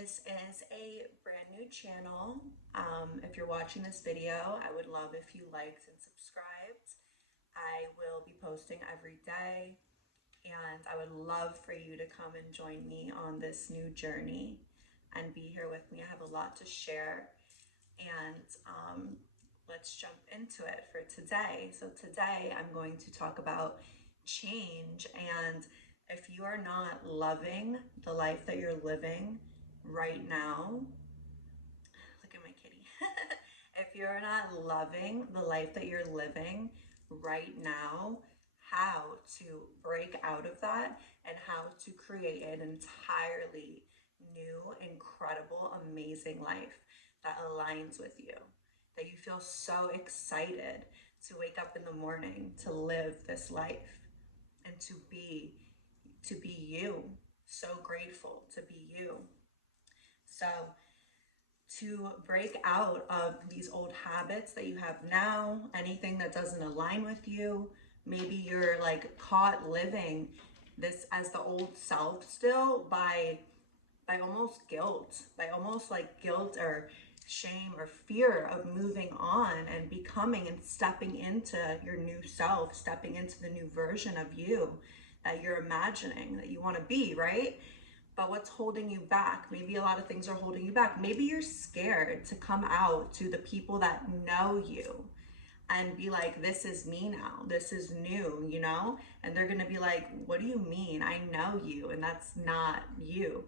This is a brand new channel. If you're watching this video, I would love if you liked and subscribed. I will be posting every day, and I would love for you to come and join me on this new journey and be here with me. I have a lot to share, and let's jump into it for today. So today I'm going to talk about change, and if you are not loving the life that you're living right now, look at my kitty. If you're not loving the life that you're living right now, how to break out of that and how to create an entirely new, incredible, amazing life that aligns with you, that you feel so excited to wake up in the morning to live this life and to be you, so grateful to be you. So to break out of these old habits that you have now, anything that doesn't align with you, maybe you're like caught living this as the old self still by almost like guilt or shame or fear of moving on and becoming and stepping into your new self, stepping into the new version of you that you're imagining that you want to be, right? But what's holding you back? Maybe a lot of things are holding you back. Maybe you're scared to come out to the people that know you and be like, this is me now, this is new, and they're gonna be like, what do you mean? I know you and that's not you.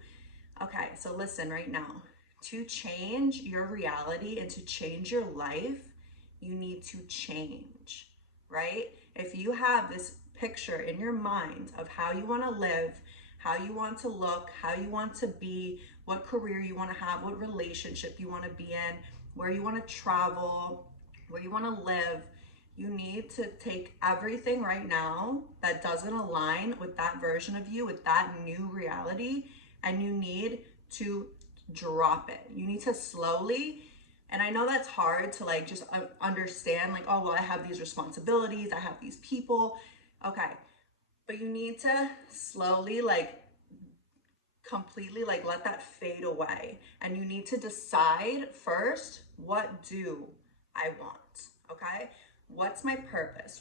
Okay, so listen right now. To change your reality and to change your life, you need to change, right? If you have this picture in your mind of how you want to live, how you want to look, how you want to be, what career you want to have, what relationship you want to be in, where you want to travel, where you want to live, you need to take everything right now that doesn't align with that version of you, with that new reality, and you need to drop it. You need to slowly, and I know that's hard to like just understand, like, oh, well, I have these responsibilities, I have these people. Okay, but you need to slowly, like, completely, like, let that fade away. And you need to decide first, what do I want? Okay? What's my purpose?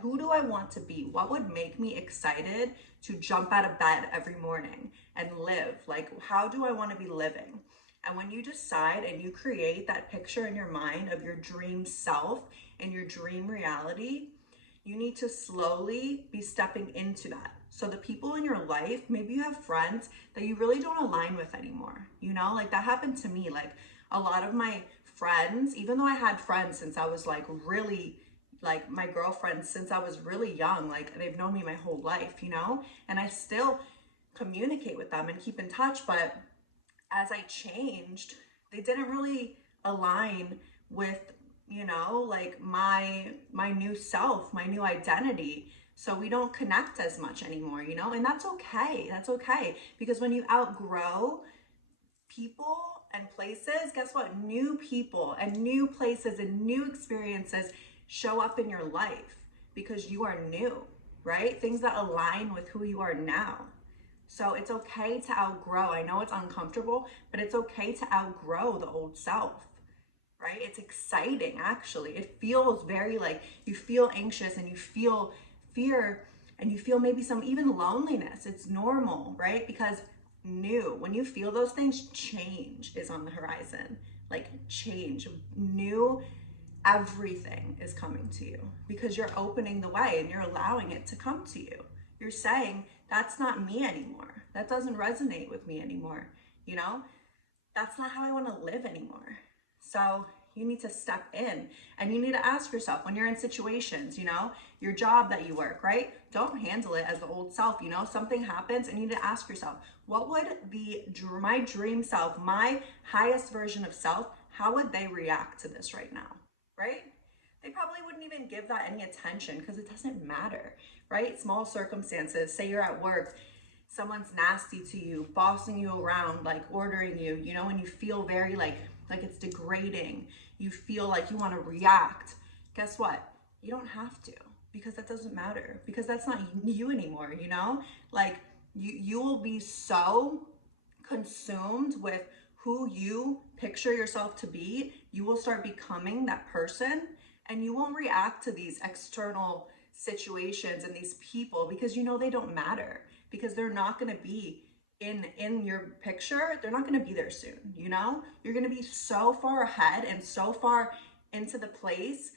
Who do I want to be? What would make me excited to jump out of bed every morning and live? Like, how do I want to be living? And when you decide and you create that picture in your mind of your dream self and your dream reality, you need to slowly be stepping into that. So the people in your life, maybe you have friends that you really don't align with anymore. Like that happened to me. Like a lot of my friends, even though I had friends since I was like really, like my girlfriends since I was really young, like they've known me my whole life, and I still communicate with them and keep in touch. But as I changed, they didn't really align with, like my new self, my new identity. So we don't connect as much anymore, and that's okay. That's okay. Because when you outgrow people and places, guess what? New people and new places and new experiences show up in your life because you are new, right? Things that align with who you are now. So it's okay to outgrow. I know it's uncomfortable, but it's okay to outgrow the old self, right? It's exciting, actually. It feels very like you feel anxious and you feel fear and you feel maybe some even loneliness. It's normal, right? Because when you feel those things, change is on the horizon. Like change, new, everything is coming to you because you're opening the way and you're allowing it to come to you. You're saying, that's not me anymore. That doesn't resonate with me anymore. That's not how I want to live anymore. So you need to step in and you need to ask yourself when you're in situations, your job that you work, right? Don't handle it as the old self, something happens and you need to ask yourself, what would my dream self, my highest version of self, how would they react to this right now, right? They probably wouldn't even give that any attention because it doesn't matter, right? Small circumstances, say you're at work, someone's nasty to you, bossing you around, like ordering you, and you feel very like it's degrading. You feel like you want to react. Guess what? You don't have to, because that doesn't matter, because that's not you anymore, like you will be so consumed with who you picture yourself to be, you will start becoming that person, and you won't react to these external situations and these people because you know they don't matter, because they're not going to be in your picture. They're not going to be there soon. You know, you're going to be so far ahead and so far into the place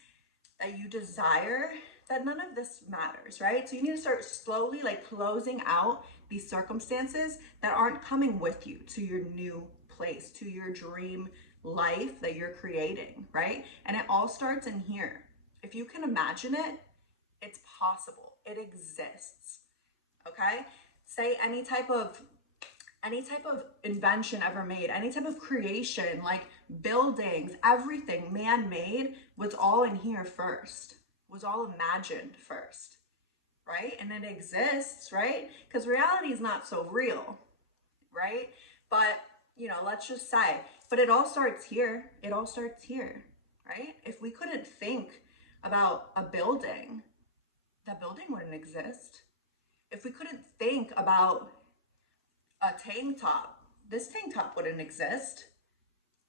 that you desire that none of this matters, right? So you need to start slowly like closing out these circumstances that aren't coming with you to your new place, to your dream life that you're creating, right? And it all starts in here. If you can imagine it, it's possible. It exists. Okay? Say any type of invention ever made, any type of creation, like buildings, everything man-made was all in here first, was all imagined first, right? And it exists, right? Because reality is not so real, right? But, you know, let's just say, but it all starts here. It all starts here, right? If we couldn't think about a building, that building wouldn't exist. If we couldn't think about a tank top, this tank top wouldn't exist.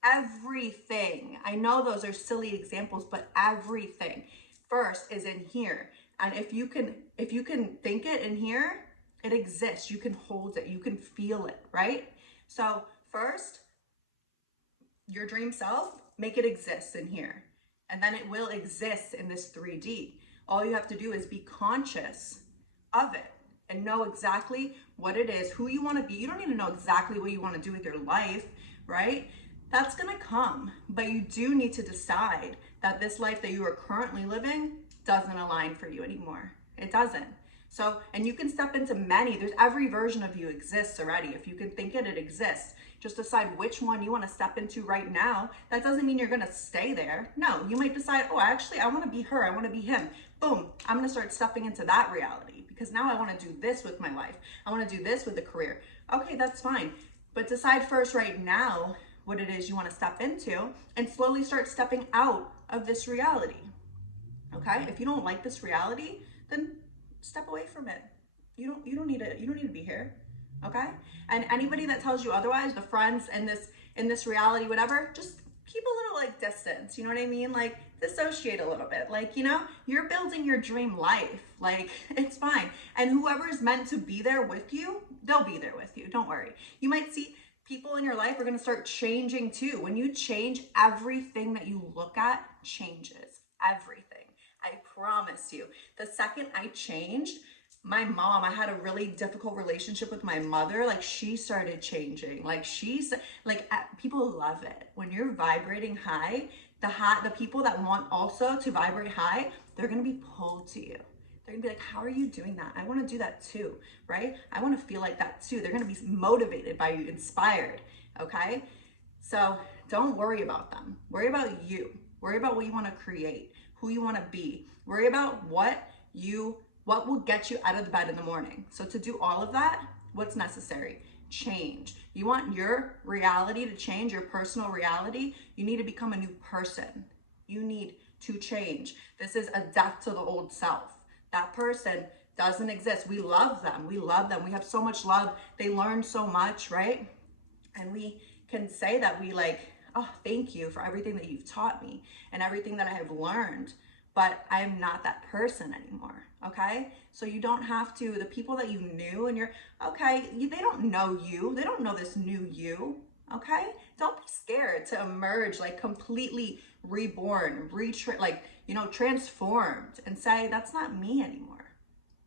Everything, I know those are silly examples, but everything first is in here. And if you can think it in here, it exists. You can hold it, you can feel it, right? So first, your dream self, make it exist in here, and then it will exist in this 3D. All you have to do is be conscious of it and know exactly what it is, who you want to be. You don't need to know exactly what you want to do with your life, right? That's going to come, but you do need to decide that this life that you are currently living doesn't align for you anymore. It doesn't. So, and you can step into many, there's every version of you exists already. If you can think it, it exists. Just decide which one you want to step into right now. That doesn't mean you're going to stay there. No, you might decide, oh, actually, I want to be her. I want to be him. Boom. I'm going to start stepping into that reality because now I want to do this with my life. I want to do this with a career. Okay, that's fine. But decide first right now what it is you want to step into and slowly start stepping out of this reality. Okay? If you don't like this reality, then step away from it. You don't need to be here. Okay? And anybody that tells you otherwise, the friends in this reality, whatever, just keep a little like distance. You know what I mean? Like dissociate a little bit. Like, you know, you're building your dream life. Like it's fine. And whoever's meant to be there with you, they'll be there with you. Don't worry. You might see people in your life are going to start changing too. When you change, everything that you look at changes. Everything. I promise you. The second I changed, my mom, I had a really difficult relationship with my mother. Like she started changing. Like she's like, people love it. When you're vibrating high, the people that want also to vibrate high, they're going to be pulled to you. They're gonna be like, how are you doing that? I want to do that too, right? I want to feel like that too. They're going to be motivated by you, inspired. Okay. So don't worry about them. Worry about you. Worry about what you want to create, who you want to be. Worry about what will get you out of the bed in the morning. So to do all of that, what's necessary? Change. You want your reality to change, your personal reality, you need to become a new person. You need to change. This is a death to the old self. That person doesn't exist. We love them. We love them. We have so much love. They learn so much, right? And we can say that we like, oh, thank you for everything that you've taught me and everything that I have learned. But I am not that person anymore, okay? So you don't have to, the people that you knew and you're, okay, they don't know you. They don't know this new you, okay? Don't be scared to emerge like completely reborn, transformed and say, that's not me anymore.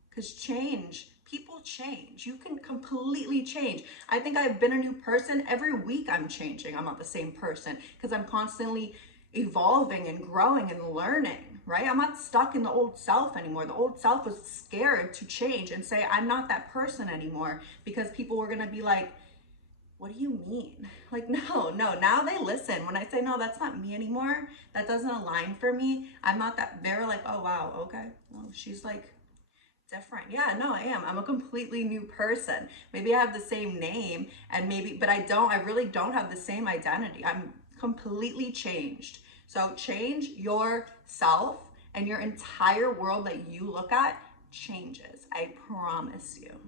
Because people change. You can completely change. I think I've been a new person. Every week I'm changing. I'm not the same person because I'm constantly evolving and growing and learning, right? I'm not stuck in the old self anymore. The old self was scared to change and say, I'm not that person anymore because people were going to be like, what do you mean? Like, no, now they listen. When I say, no, that's not me anymore. That doesn't align for me. I'm not that, they're like, oh, wow. Okay. Well, she's like different. Yeah, no, I am. I'm a completely new person. Maybe I have the same name but I really don't have the same identity. I'm completely changed. So change yourself and your entire world that you look at changes. I promise you.